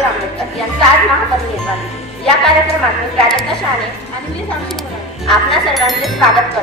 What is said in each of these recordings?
आज महापदवी निर्माण या कार्यक्रमात मी प्राजक्ता शहाणे आणि आपणा सर्वांचे स्वागत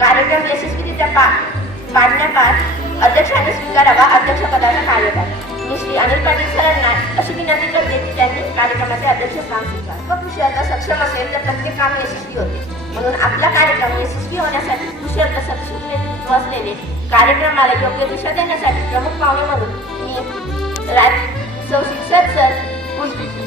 कार्यक्रम यशस्वीरित्या पार अध्यक्षाने स्वीकारावा अध्यक्षपदाचा कार्यभार मी श्री अनिल पाटील सरांना अशी विनंती करते की त्यांनी कार्यक्रमाचे अध्यक्ष काम स्वीकार कृषी अर्थ सक्षम असेल तर प्रत्येक काम यशस्वी होते म्हणून आपला कार्यक्रम यशस्वी होण्यासाठी कृषी अर्थ सक्षम असलेले कार्यक्रमाला योग्य दिशा देण्यासाठी प्रमुख पाहुणे म्हणून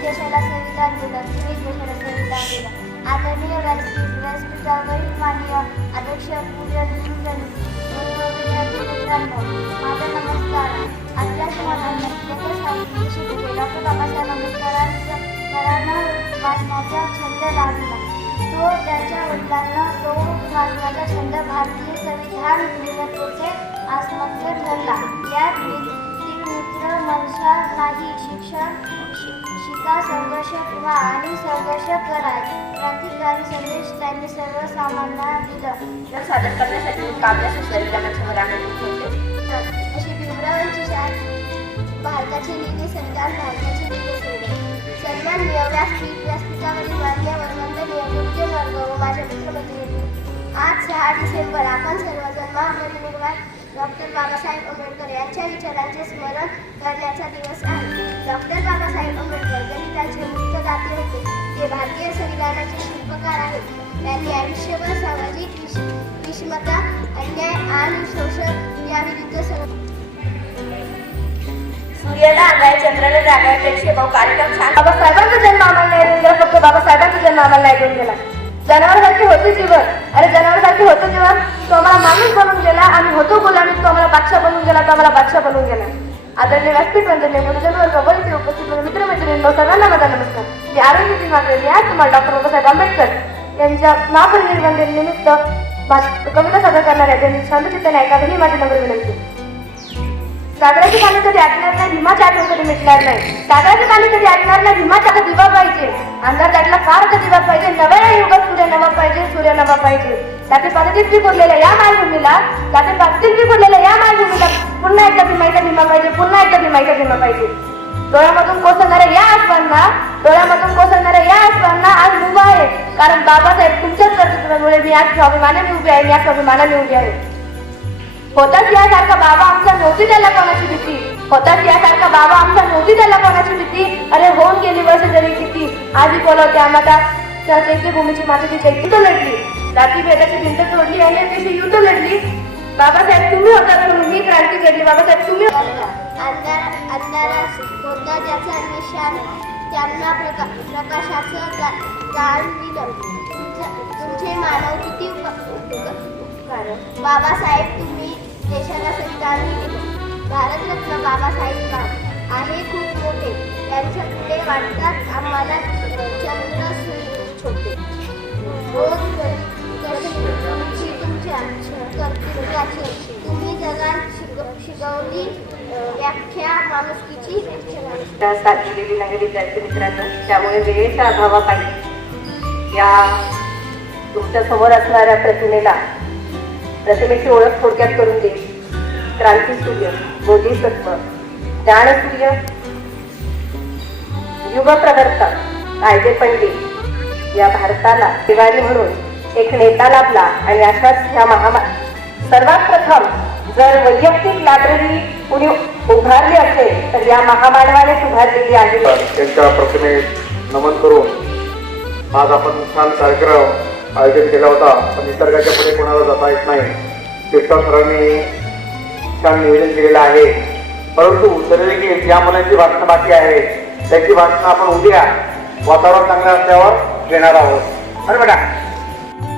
देशाला संविधान दिलं तुम्ही देशाला संविधान दिलं आदरणीय व्यासपीठ व्यासपीठावरील माननीय अध्यक्ष पूज्य गुरुजन सर्व विद्यार्थी मित्रांनो माझा नमस्कार आपल्या समाजात डॉक्टर बाबासाहेब आंबेडकरांचा वाचण्याचा छंद लागला तो त्याच्या वडिलांना तो वाचण्याचा छंद भारतीय संविधान संघर्ष व्हा आणि संघर्ष करा क्रांतिकारी संदेश त्यांनी सर्वसामान्यांना दिलं. तर सादर करण्यासाठी काव्य सुसरी समोर आनंदित होते अशी भीमरावांची शाळा भारताची लिहिली संविधान भारताची संविधान सन्मान व्यासपीठ व्यासपीठावरील मान्यवर वंदनीय गुरुजन वर्ग व माझ्या मित्रमैत्रिणी आज सहा डिसेंबर आपण सर्वजण महापरिनिर्वाण डॉक्टर बाबासाहेब आंबेडकर यांच्या विचारांचे स्मरण करण्याचा दिवस आहे. डॉक्टर बाबासाहेब आंबेडकर गणिताचे मुक्तदाते होते ते संविधानाचे शिल्पकार आहेत. त्यांनी आयुष्यभर सामाजिक विष विषमता अन्याय आणि शोषण याविरुद्ध सूर्याला अंगाय चंद्राला जागाय प्रेक्षे भाऊ कार्यक्रम छान बाबासाहेबांचा जन्म आम्हाला नाही देऊन गेला फक्त बाबासाहेबांचा जन्म आम्हाला नाही देऊन गेला. जनावरसारखे होते जीवन. अरे जनावरसारखे होतं जीवन. तो आम्हाला माणूस बनून गेला. आम्ही होतो गुलामीत तो आम्हाला बादशाह बनून गेला. तो आम्हाला बादशाह बनून गेला. आदरणीय व्यासपीठ वंदनीय गुरुजन वर्ग व इथे उपस्थित मित्रमैत्रिणींनो सर्वांना माझा नमस्कार. आरोग्य दिनाकडे मी आज तुम्हाला डॉक्टर बाबासाहेब आंबेडकर यांच्या महापरिनिर्वाण दिनानिमित्त निमित्त कविता सादर करणार आहे त्यांनी शांतचित्ताने ऐकावी ही माझी नम्र विनंती. सागराची पाणी कधी आटणार नाही भीमाच्या आठवण कधी मिटणार नाही. सागराची पाणी कधी आटणार नाही भीमाच्या का दिवा पाहिजे. अंधार दाटला फार का दिवा पाहिजे. नव्या युगात सूर्य नवा पाहिजे सूर्य नवा पाहिजे. त्याचे पाण्यातील पिकोरलेल्या या मायभूमीला त्याचे पाण्यातील पिकोरलेल्या या मायभूमीला पुन्हा एकदा भीमाईचा भीमा पाहिजे पुन्हा एकदा भीमाईचा भीमा पाहिजे. डोळ्यामधून कोसळणाऱ्या या आसवांना डोळ्यामधून कोसळणाऱ्या या आसवांना आज मुभा आहे. कारण बाबासाहेब तुमच्याच कर्तृत्वामुळे मी आज स्वाभिमानाने उभी आहे मी आज स्वाभिमानाने उभी आहे. होताच यासारखा बाबा आमचा नव्हती त्याला कोणाची भीती? होताच यासारखा बाबा आमचा नव्हती त्याला कोणाची भीती? अरे होऊन गेली वर्ष जरी किती आधी बोलवते आम्हाला. त्या चैत्यभूमीची ती चैत्य लढली. जाती भेदाची भिंत तोडली आणि त्याची युद्ध लढली. बाबासाहेब तुम्ही होतात म्हणून मी क्रांती घडली बाबासाहेब तुम्ही अंधार अंधारात होता त्याचा निशान त्यांना प्रका प्रकाशाचं दान दिलं. तुमच्या- तुमचे मानव किती बाबासाहेब तुम्ही देशाला संविधान दिले भारतरत्न बाबासाहेब आहे खूप मोठे? त्यांच्या पुढे वाटतात आम्हाला चंद्र सूर्य छोटे रोज तुम्ही जगात शिक- शिकवली व्याख्या माणुसकीची साधलेली नाही विद्यार्थी मित्रांनो. त्यामुळे वेळेच्या अभावापायी या तुमच्यासमोर असणाऱ्या प्रतिमेला प्रतिमेची ओळख थोडक्यात करून दे. क्रांती सूर्य बोधिसत्व ज्ञानसूर्य युगप्रवर्तक कायदे पंडित या भारताला दिवाळी म्हणून एक नेता लाभला आणि अशाच ह्या महा सर्वात प्रथम जर वैयक्तिक लायब्ररी कुणी उभारली असेल तर या महामानवानेच उभारलेली आहे. त्यांच्या प्रतिमे नमन करून आज आपण छान कार्यक्रम आयोजित केला होता. पण निसर्गाच्या पुढे कोणाला जाता येत नाही. कीर्तन सरांनी छान नियोजन केलेलं आहे. परंतु तरी की ज्या मुलांची भाषणं बाकी आहे. त्याची भाषणं आपण उद्या वातावरण चांगलं असल्यावर घेणार आहोत. बरं बेटा